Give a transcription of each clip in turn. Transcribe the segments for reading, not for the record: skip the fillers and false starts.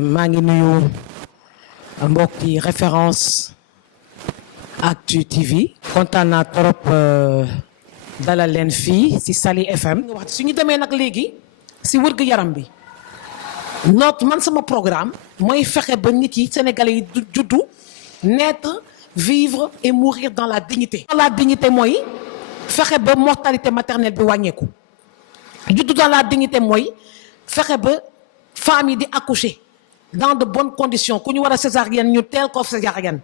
maa ngi nuyu mbokki référence Actu TV kontaan naa trop dalal leen fii ci Saly FM. wax su ñu demee nag léegi ci wërgu yaram bi man sama programme mooy fexe ba nit yi sénégalais yi juddu naître vivre et mourir dans la dignité. dans la dignité mooy fexe ba mortalité maternelle bi wàññeeku juddu dans la dignité mooy fexe ba femmes yi di accoucher dans de bonnes conditions ku ñu war a césarienne ñu teel ko césarienne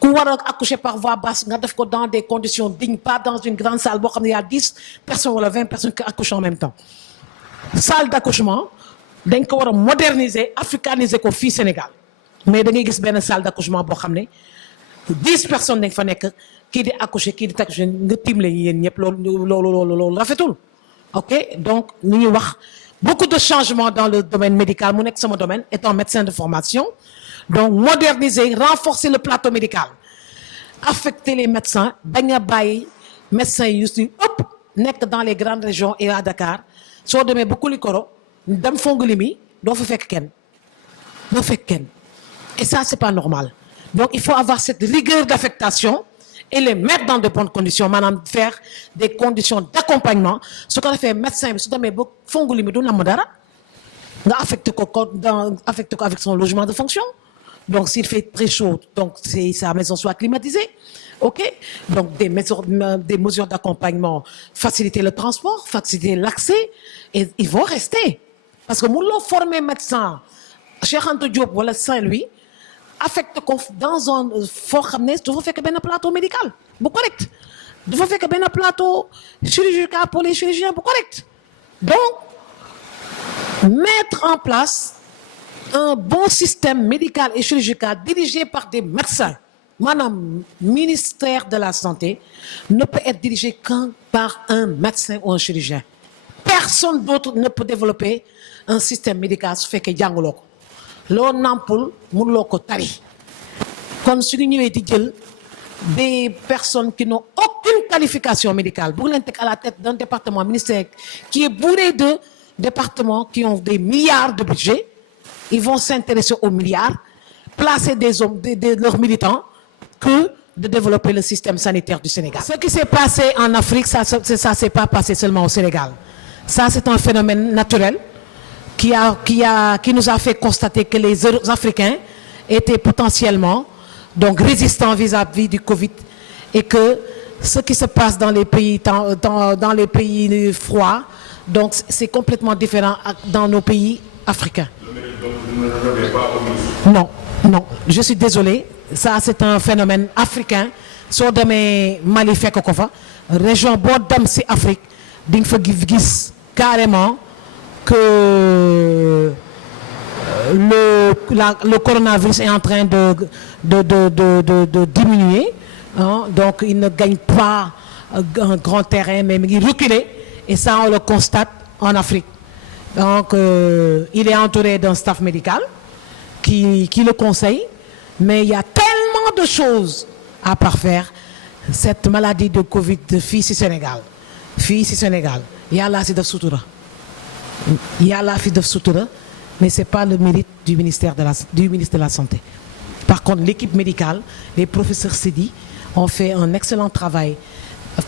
ku war a accoucher par voie basse nga def ko dans des conditions dignes pas dans une grande salle boo xam ne y a 10 personnes wala 20 personnes qui accouchent en même temps. salle d'accouchement dañ ko war a moderniser africaniser ko fii Sénégal mais da ngay gis benn salle d'accouchement boo xam ne 10 personnes dañ fa nekk kii di accoucher kii di accoucher nga tiim leen yéen ñëpp loolu rafetul. ok donc ñu ngi wax beaucoup de changements dans le domaine médical mu nekk sama domaine étant médecin de formation donc moderniser renforcer le plateau médical affecter les médecins bañ a bàyyi médecins yu si ëpp nekk dans les grandes régions et à Dakar soo demee ba Koulikoro dem Fongolimi doo fa fekk kenn et ça c'est pas normal donc il faut avoir cette rigueur d'affectation et les mettre dans de bonnes conditions maanaam faire des conditions d'accompagnement su ko defee médecin bi su demee ba Fongolimi du namm dara nga affecté ko avec son logement de fonction donc s'il fait très chaud donc sa maison soit climatisée ok donc des mesures d'accompagnement faciliter le transport faciliter l'accès et ils vont rester parce que mënuloo former médecin Cheikh Anta Diop wala Saint-Louis affecté ko dans un foo xam ne dafa fekk benn plateau médical bu correct dafa fekk benn plateau chirurgical pour les chirurgiens bu correct donc mettre en place un bon système médical et chirurgical dirigé par des médecins maanaam ministère de la santé ne peut être dirigé que par un médecin ou un chirurgien personne d'autre ne peut développer un système médical su fekkee jàngaloo ko loo nampul mënuloo ko tari kon su ñu ñëwee di jël des personnes qui n'ont aucune qualification médicale bu leen teg à la tête d'un département ministère qui est bourré de départements qui ont des milliards de budget ils vont s'intéresser aux milliards placer des hommes leurs militants que de développer le système sanitaire du Sénégal. Ce qui s'est passé en Afrique ça s'est pas passé seulement au Sénégal ça c'est un phénomène naturel qui nous a fait constater que les Africains étaient potentiellement donc résistants vis-à-vis du Covid et que ce qui se passe dans les pays dans les pays froids donc c'est complètement différent dans nos pays africains. Non, je suis désolé ça c'est un phénomène africain soo demee Mali fekk ko fa région boo dem ci Afrique di nga fa gis carrément que le coronavirus est en train de diminuer hein? Donc il ne gagne pas un grand terrain mais il recule et ça on le constate en Afrique donc il est entouré d'un staff médical qui le conseille mais il y a tellement de choses à parfaire cette maladie de Covid fii ci Sénégal yàlla ci def sutura yàlla fi def sutura mais c'est pas le mérite du ministre de la santé par contre l'équipe médicale les professeurs Seydi ont fait un excellent travail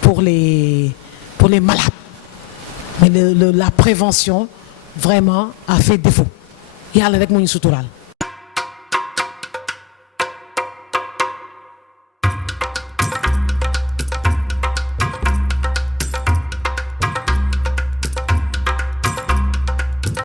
pour les malades mais la prévention vraiment a fait défaut yàlla rek moo ñu suturaal